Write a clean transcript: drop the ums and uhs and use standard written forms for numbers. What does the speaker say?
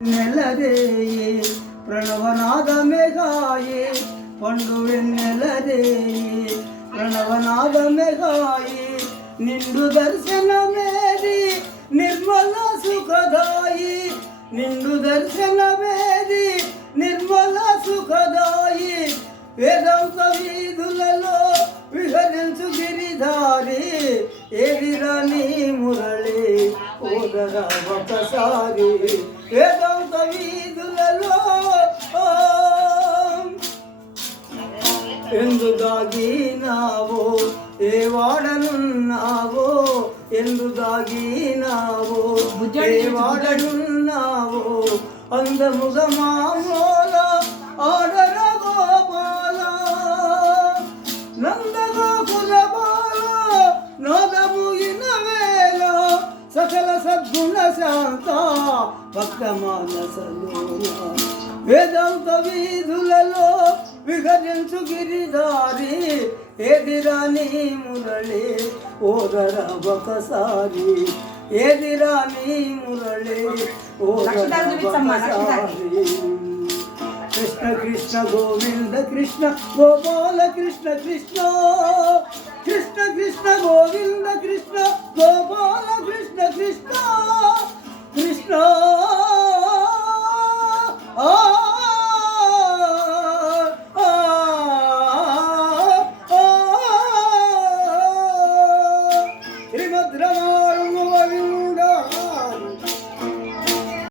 ನೆಲರೇಯೇ ಪ್ರಣವನಾದ ಮೇಘಾಯೇ ಪಂಡುವೆನ್ನೆಲರೇಯೇ ಪ್ರಣವನಾದ ಮೇಘಾಯೇ ನಿಂಡು ದರ್ಶನ ಮೇರಿ ನಿರ್ಮಲ ಸುಖದಾಯಿ ನಿಂಡು ದರ್ಶನ ಮೇರಿ నిర్మల సుఖదాయి వేదాంత వీధులలో విహరించు గిరిధారి ఏదిరాని మురళి ఓదరా ఒకసారి వేదాంత వీధులలో ఎందు దాగినావో ఏ వాడనున్నావో ఎందు దాగినావో ఏ వాడనున్నావో అందముగ మామూల ఆడర గోపాల నందగోకుల బాల నాదముగిన వేళ సకల సద్గుణ శాంత భక్త మానసలోన వేదాంత వీధులలో విహరించు గిరిధారి ఏదిరాని మురళి ఓదర ఒకసారి ఏదిరాని మురళి కృష్ణ కృష్ణ గోవింద కృష్ణ గోపాల కృష్ణ కృష్ణ కృష్ణ కృష్ణ గోవింద కృష్ణ